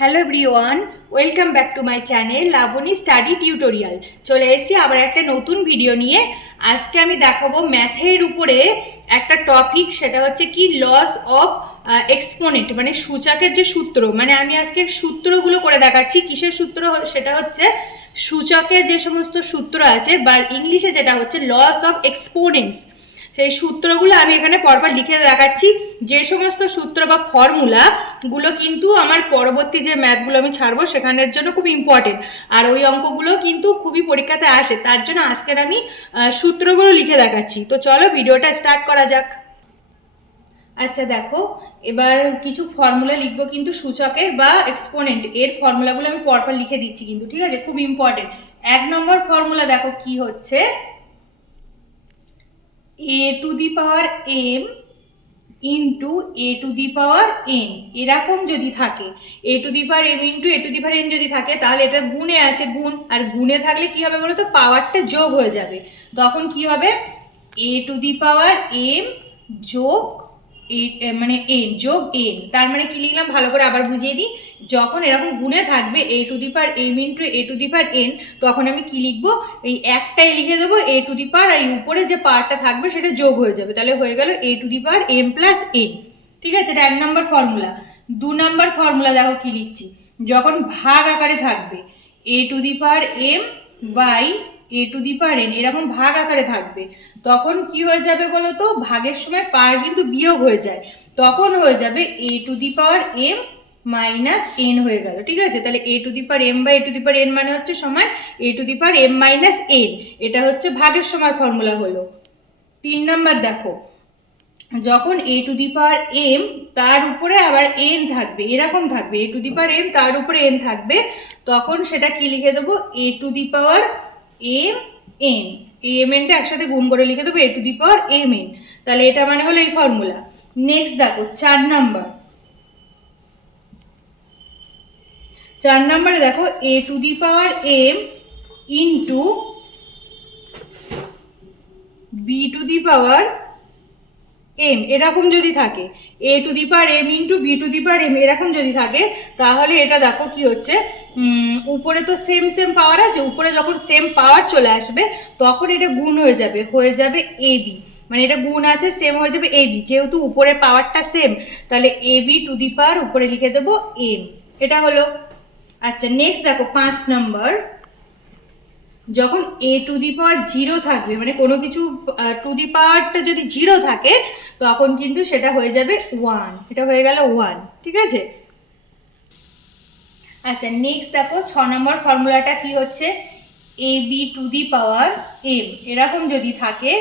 Hello everyone, welcome back to my channel Labani study tutorial. চলে এসেছি আবার একটা নতুন ভিডিও নিয়ে। আজকে আমি দেখাবো ম্যাথের উপরে একটা টপিক, সেটা হচ্ছে কি লস অফ এক্সপোনেন্ট, মানে সূচকের যে সূত্র। মানে আমি আজকে সূত্রগুলো করে দেখাচ্ছি। কিসের সূত্র? সেটা হচ্ছে সূচকের যে সমস্ত সূত্র আছে, বা ইংলিশে যেটা হচ্ছে লস অফ এক্সপোনেন্টস, সেই সূত্রগুলো আমি এখানে পরপর লিখে দেখাচ্ছি। যে সমস্ত সূত্র বা ফর্মুলাগুলো কিন্তু আমার পরবর্তী যে ম্যাথগুলো আমি ছাড়বো সেখানের জন্য খুব ইম্পর্টেন্ট, আর ওই অঙ্কগুলো কিন্তু খুবই পরীক্ষাতে আসে। তার জন্য আজকের আমি সূত্রগুলো লিখে দেখাচ্ছি। তো চলো ভিডিওটা স্টার্ট করা যাক। আচ্ছা দেখো, এবার কিছু ফর্মুলা লিখবো কিন্তু সূচকের বা এক্সপোনেন্ট এর ফর্মুলাগুলো আমি পরপর লিখে দিচ্ছি কিন্তু, ঠিক আছে? খুব ইম্পর্টেন্ট। 1 নম্বর ফর্মুলা দেখো কি হচ্ছে, a to the power m into A to the power N, এরকম যদি থাকে, A to the power M into A to the power N যদি থাকে, তাহলে এটা গুণে আছে, গুণ। আর গুণে থাকলে কি হবে বলো তো, পাওয়ারটা যোগ হয়ে যাবে। তখন কি হবে, এ টু দি পাওয়ার এম যোগ মানে এন যোগ এন। তার মানে কি লিখলাম ভালো করে আবার বুঝিয়ে দিই। যখন এরকম গুণে থাকবে A to the power M into A to the power N, তখন আমি কি লিখবো, এই একটাই লিখে দেবো এ টু দি পাওয়ার, আর উপরে যে পাওয়ারটা থাকবে সেটা যোগ হয়ে যাবে। তাহলে হয়ে গেল A to the power M plus N. ঠিক আছে, এটা 1 নম্বর ফর্মুলা। 2 নম্বর ফর্মুলা দেখো কি লিখছি, যখন ভাগ আকারে থাকবে A to the power M by A to the power N, এরকম ভাগ আকারে থাকবে, তখন কি হয়ে যাবে বলো তো, ভাগের সময় পাওয়ার কিন্তু বিয়োগ হয়ে যায়, তখন হয়ে যাবে A to the power M minus N হয়ে গেল। ঠিক আছে, তাহলে A to the power M by A to the power N মানে হচ্ছে সমান A to the power M minus N. এটা হচ্ছে ভাগের সময় ফর্মুলা হলো। 3 নম্বর দেখো, যখন এ টু দি পাওয়ার এম তার উপরে আবার এন থাকবে, এরকম থাকবে A to the power M তার উপরে এন থাকবে, তখন সেটা কি লিখে দেবো, A to the power M N, M এনটা একসাথে গুণ করে লিখে দেবো A to the power M N. তাহলে এটা মানে হলো এই ফর্মুলা। নেক্সট দেখো 4 নম্বর। 4 নম্বরে দেখো A to the power M into B to the power M, এরকম যদি থাকে, A to the power M into B to the power M এরকম যদি থাকে, তাহলে এটা দেখো কি হচ্ছে, উপরে তো সেম সেম পাওয়ার আছে, উপরে যখন সেম পাওয়ার চলে আসবে তখন এটা গুণ হয়ে যাবে এ বি, মানে এটা গুণ আছে সেম হয়ে যাবে এ বি, যেহেতু উপরে পাওয়ারটা সেম, তাহলে A B to the power উপরে লিখে দেবো এম। এটা হলো। আচ্ছা নেক্সট দেখো 5 নম্বর, যখন এ টু দি পাওয়ার 0 থাকবে, মানে কোনো কিছু টু দি পাওয়ারটা যদি 0 থাকে, তখন কিন্তু সেটা হয়ে যাবে 1, এটা হয়ে গেল 1। ঠিক আছে। আচ্ছা নেক্সট দেখো 6 নম্বর ফর্মুলাটা কি হচ্ছে, A B to the power M এরকম যদি থাকে,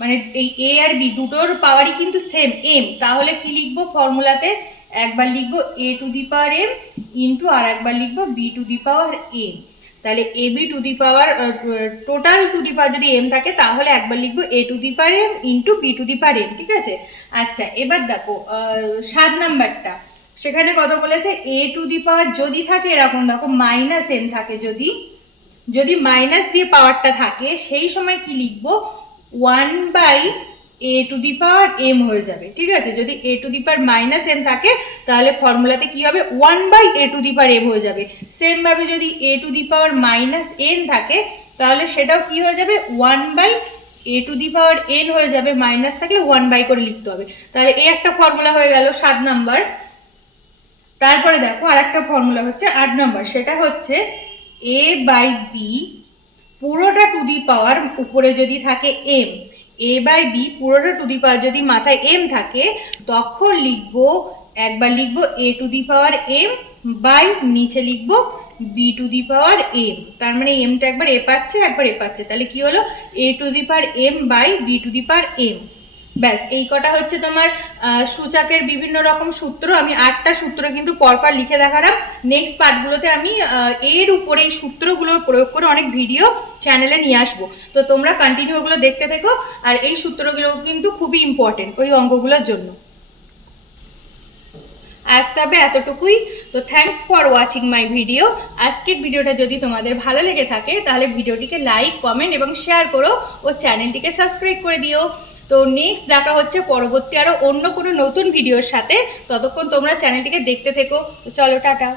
মানে এই এ আর বি দুটোর পাওয়ারই কিন্তু সেম এম, তাহলে কি লিখবো ফর্মুলাতে, একবার লিখবো A to the power M into আর একবার লিখবো B to the power M. তাহলে A B to the power total to the power যদি এম থাকে, তাহলে একবার লিখবো A to the power M into B to the power M. ঠিক আছে। আচ্ছা এবার দেখো 7 নাম্বারটা, সেখানে কত বলেছে, এ টু দি পাওয়ার যদি থাকে এরকম দেখো মাইনাস এন থাকে, যদি মাইনাস দিয়ে পাওয়ারটা থাকে, সেই সময় কি লিখবো, 1 by A to the power M হয়ে যাবে। ঠিক আছে, যদি A to the power minus M থাকে, তাহলে ফর্মুলাতে কি হবে, 1 by A to the power M হয়ে যাবে। সেম ভাবে যদি A to the power minus N থাকে, তাহলে সেটাও কি হয়ে যাবে, 1 by A to the power N হয়ে যাবে, মাইনাস থাকলে 1 বাই করে লিখতে হবে। তাহলে এই একটা ফর্মুলা হয়ে গেল 7 নাম্বার। তারপরে দেখো আর একটা ফর্মুলা হচ্ছে 8 নম্বর, সেটা হচ্ছে এ বাই বি পুরোটা টু দি পাওয়ার উপরে যদি থাকে এম, এ বাই বি পুরোটা টু দি পাওয়ার যদি মাথায় এম থাকে, তখন লিখবো, একবার লিখবো A to the power M by নিচে লিখবো B to the power M. তার মানে এমটা একবার এ পাচ্ছে একবার এ পাচ্ছে, তাহলে কি হলো, A to the power M by B to the power M. ব্যাস, এই কটা হচ্ছে তোমার সূচকের বিভিন্ন রকম সূত্র। আমি 8টা সূত্র কিন্তু পরপর লিখে দেখালাম। নেক্সট পার্টগুলোতে আমি এর উপরে এই সূত্রগুলো প্রয়োগ করে অনেক ভিডিও চ্যানেলে নিয়ে আসবো, তো তোমরা কন্টিনিউ ওগুলো দেখতে থেকো। আর এই সূত্রগুলো কিন্তু খুবই ইম্পর্টেন্ট ওই অঙ্কগুলোর জন্য। আজ তবে এতটুকুই। তো thanks for watching my video. আজকের ভিডিওটা যদি তোমাদের ভালো লেগে থাকে, তাহলে ভিডিওটিকে লাইক, কমেন্ট এবং শেয়ার করো ও চ্যানেলটিকে সাবস্ক্রাইব করে দিও। তো নেক্সট দেখা হচ্ছে পরবর্তী আরও অন্য কোনো নতুন ভিডিওর সাথে। ততক্ষণ তোমরা চ্যানেলটিকে দেখতে থেকো। তো চলো টাটা।